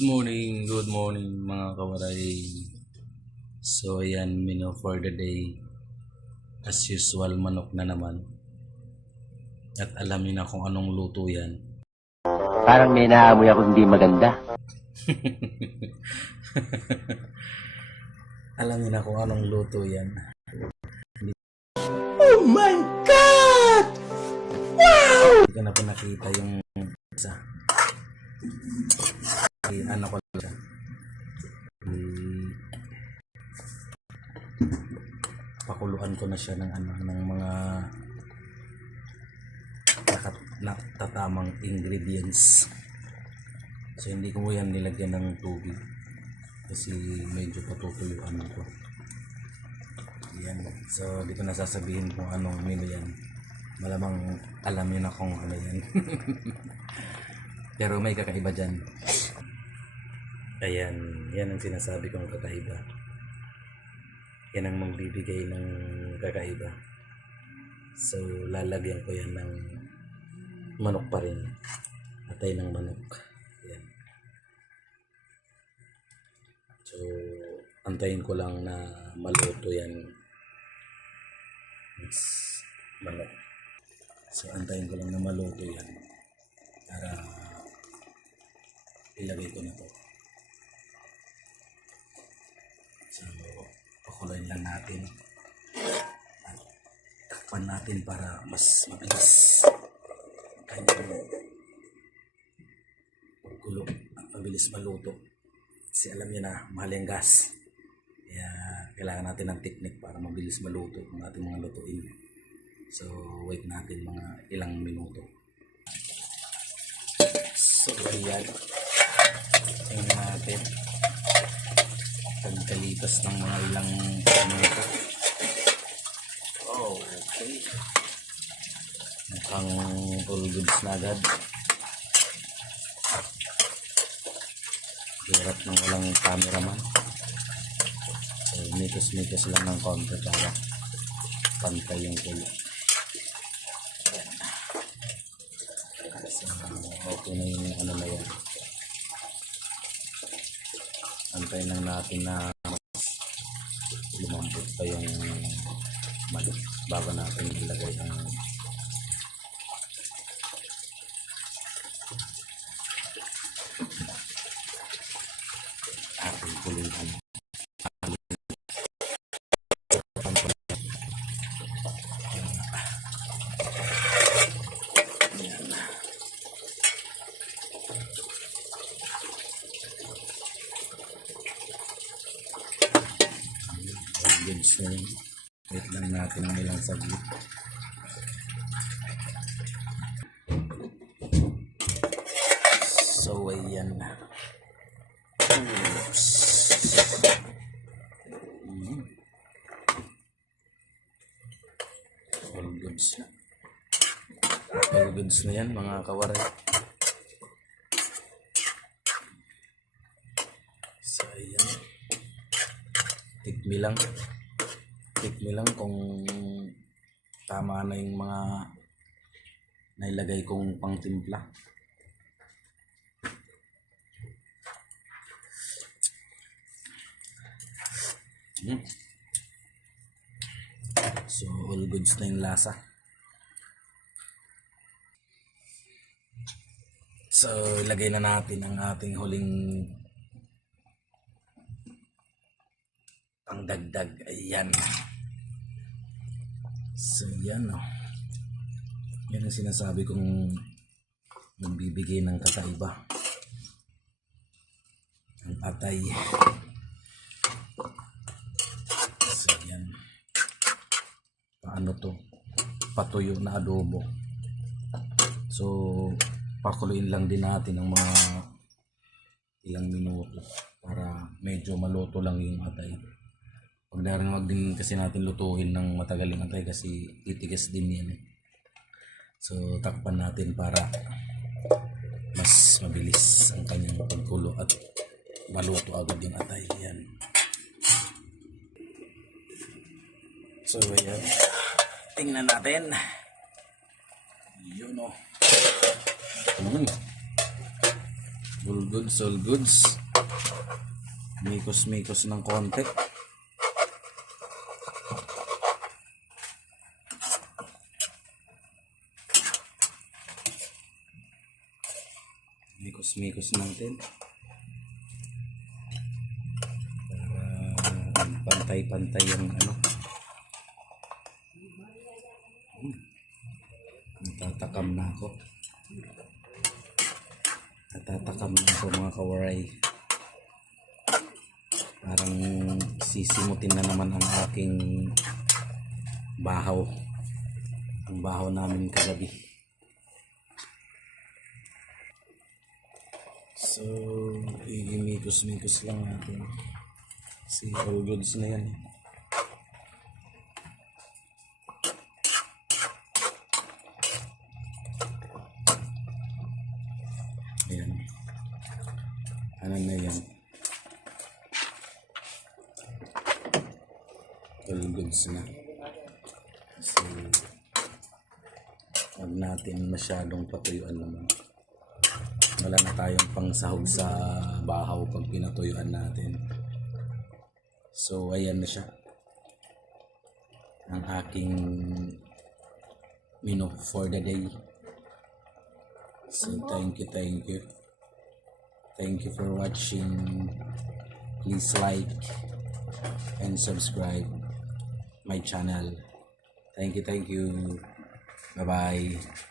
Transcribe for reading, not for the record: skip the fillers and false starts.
Good morning mga kawaray. So ayan, menu for the day. As usual, manok na naman. At alam niyo na kung anong luto yan. Parang may naamoy ako hindi maganda. Alam niyo na kung anong luto yan. Oh my God! Wow! Hindi ko na po nakita yung isa. Ano ko lang siya. Pakuluan ko na siya ng ng mga tatamang ingredients. So hindi ko yan nilagyan ng tubig kasi medyo patutuyuan ko. Yan. So di ko na sasabihin kung anong menu yan. Malamang alam niyo na kung ano yan. Pero may kakaiba dyan. Ayan, yan ang sinasabi kong kakaiba. Yan ang magbibigay ng kakaiba. So lalagyan ko yan ng manok pa rin. Atay ng manok. Yan. So antayin ko lang na maluto yan. Manok. So antayin ko lang na maluto yan para ilagay ko na to. So pakuluin lang natin at takpan natin para mas mabilis kanyang pagkulo at mabilis maluto. Kasi alam niyo na, mahal yung gas. Kaya kailangan natin ng technique para mabilis maluto ang ating mga lutuin. So wait natin mga ilang minuto. So ayan, tingnan natin pagkalipas ng mga ilang minuto. Oh, okay, mukhang all goods na agad. Hirap ng walang cameraman, so mitos lang ng konti para pantay yung kulo. So okay na yung ano na yan. Antayin lang natin na lumambot pa yung manok bago natin ilagay ang ating kuluhan. Goods na yun. Wait lang natin ng ilang saglit. So ayan na. Oops. All goods na. All goods na yan mga kawaray. So ayan. Tikmi lang kung tama na yung mga nailagay kong pangtimpla. So all goods na yung lasa. So ilagay na natin ang ating huling pangdagdag. Ayan. So yan o. Yan ang sinasabi kong magbibigay ng kakaiba. Ang atay. So yan. Paano to? Patuyo na adobo. So pakuluin lang din natin ng mga ilang minuto para medyo maluto lang yung atay. Huwag din kasi natin lutuin ng matagaling atay kasi titigas din yan. So takpan natin para mas mabilis ang kanyang pagkulo at maluto agad yung atay. Yan. So ayan, tingnan natin. Yun o. All goods, all goods. Mikos-mikos ng konti. Mikos-mikos natin. Para pantay-pantay yung ano. Natatakam na ako. Natatakam na ako mga kawaray. Parang sisimutin na naman ang aking bahaw. Ang bahaw namin kagabi. So, igimikos-mikos lang natin. Si all goods na yan. Ayan. Ano na yan? All goods na. So, huwag natin masyadong patuyuan naman. Wala na tayong pangsahog sa bahaw pag pinatuyuan natin. So, ayan na siya. Ang aking menu for the day. So, thank you, thank you. Thank you for watching. Please like and subscribe my channel. Thank you, thank you. Bye-bye.